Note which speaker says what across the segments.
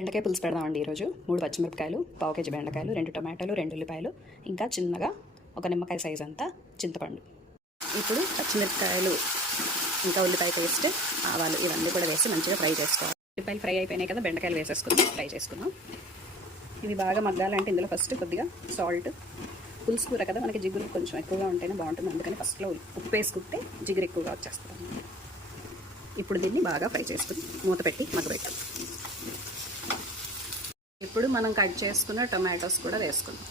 Speaker 1: బెండకాయ పులుసు పెడదామండి ఈరోజు. మూడు పచ్చిమిరపకాయలు పావు కేజీ బెండకాయలు రెండు టమాటాలు రెండు ఉల్లిపాయలు ఇంకా చిన్నగా ఒక నిమ్మకాయ సైజ్ అంతా చింతపండు. ఇప్పుడు పచ్చిమిరపకాయలు ఇంకా ఉల్లిపాయ పేస్ట్ ఆవాలు ఇవన్నీ కూడా వేసి మంచిగా ఫ్రై చేసుకోవాలి. ఉల్లిపాయలు ఫ్రై అయిపోయినాయి కదా బెండకాయలు వేసేసుకుందాం ఫ్రై చేసుకున్నాం ఇవి బాగా మగ్గాలంటే ఇందులో ఫస్ట్ కొద్దిగా సాల్ట్ పులుసు కూర కదా మనకి జిగురు కొంచెం ఎక్కువగా ఉంటేనే బాగుంటుంది. అందుకని ఫస్ట్లో ఉప్పు వేసుకుంటే జిగురు ఎక్కువగా వచ్చేస్తుంది. ఇప్పుడు దీన్ని బాగా ఫ్రై చేసుకుని మూత పెట్టి మగ్గబెట్టాం ఇప్పుడు మనం కట్ చేసుకున్న టొమాటోస్ కూడా వేసుకుందాం.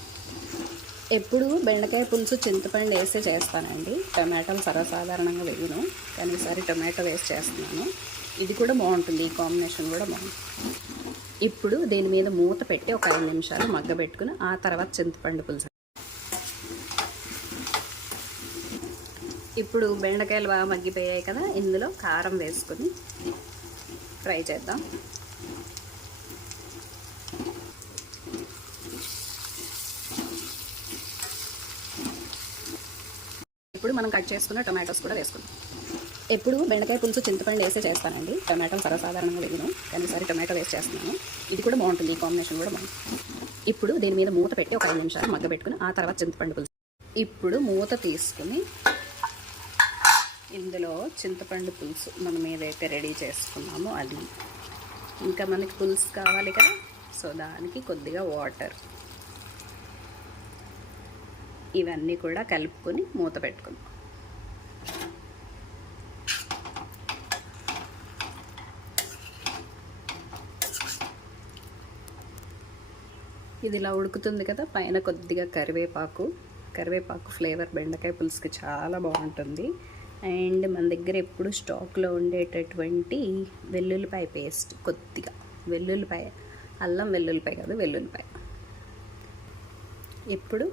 Speaker 1: ఎప్పుడు బెండకాయ పులుసు చింతపండు వేసి చేస్తానండి. టొమాటోలు సర్వసాధారణంగా వేయను. కానీ ఈసారి టొమాటో వేసి చేస్తున్నాను. ఇది కూడా బాగుంటుంది. ఈ కాంబినేషన్ కూడా బాగుంటుంది. ఇప్పుడు దీని మీద మూత పెట్టి ఒక ఐదు నిమిషాలు మగ్గబెట్టుకుని ఆ తర్వాత చింతపండు పులుసు. ఇప్పుడు బెండకాయలు బాగా మగ్గిపోయాయి కదా. ఇందులో కారం వేసుకుని ఫ్రై చేద్దాం. ఇప్పుడు మనం కట్ చేసుకున్న టొమాటోస్ కూడా వేసుకుందాం. ఎప్పుడు బెండకాయ పులుసు చింతపండు వేసే చేస్తానండి. టొమాటో సర్వసాధారణంగా వేయను. కానీ ఈసారి టొమాటో వేసి చేస్తున్నాను. ఇది కూడా బాగుంటుంది. ఈ కాంబినేషన్ కూడా బాగుంటుంది. ఇప్పుడు దీని మీద మూత పెట్టి ఒక ఐదు నిమిషాలు మగ్గబెట్టుకుని ఆ తర్వాత చింతపండు పులుసు. ఇప్పుడు మూత తీసుకుని ఇందులో చింతపండు పులుసు మనం ఏదైతే రెడీ చేసుకున్నామో. అది ఇంకా మనకి పులుసు కావాలి కదా. సో దానికి కొద్దిగా వాటర్. ఇవన్నీ కూడా కలుపుకొని మూత పెట్టుకుందాం. ఇది ఇలా ఉడుకుతుంది కదా పైన కొద్దిగా కరివేపాకు. కరివేపాకు ఫ్లేవర్ బెండకాయ పులుసుకి చాలా బాగుంటుంది. అండ్ మన దగ్గర ఎప్పుడు స్టాక్లో ఉండేటటువంటి వెల్లుల్లిపాయ పేస్ట్ కొద్దిగా. వెల్లుల్లిపాయ అల్లం వెల్లుల్లిపాయ కాదు వెల్లుల్లిపాయ. ఇప్పుడు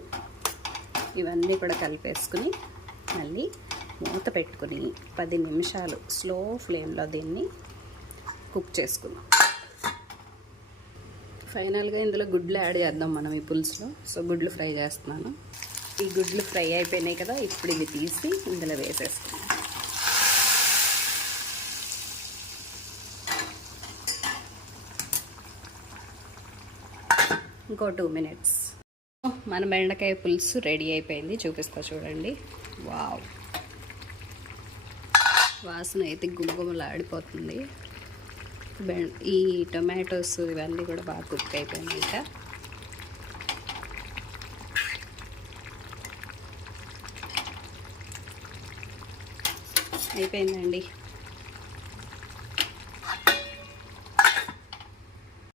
Speaker 1: ఇవన్నీ కూడా కలిపేసుకుని మళ్ళీ మూత పెట్టుకుని పది నిమిషాలు స్లో ఫ్లేమ్లో దీన్ని కుక్ చేసుకుందాం. ఫైనల్గా ఇందులో గుడ్లు యాడ్ చేద్దాం మనం ఈ పులుసులో. సో గుడ్లు ఫ్రై చేస్తున్నాను. ఈ గుడ్లు ఫ్రై అయిపోయినాయి కదా ఇప్పుడు ఇవి తీసి ఇందులో వేసేస్తున్నాం ఇంకో టూ మినిట్స్. మన బెండకాయ పులుసు రెడీ అయిపోయింది. చూపిస్తా చూడండి. వావ్. వాసన అయితే గుమగుమలాడిపోతుంది. బెం ఈ టొమాటోస్ ఇవన్నీ కూడా బాగా కుక్ అయిపోయింది ఇంకా అయిపోయిందండి.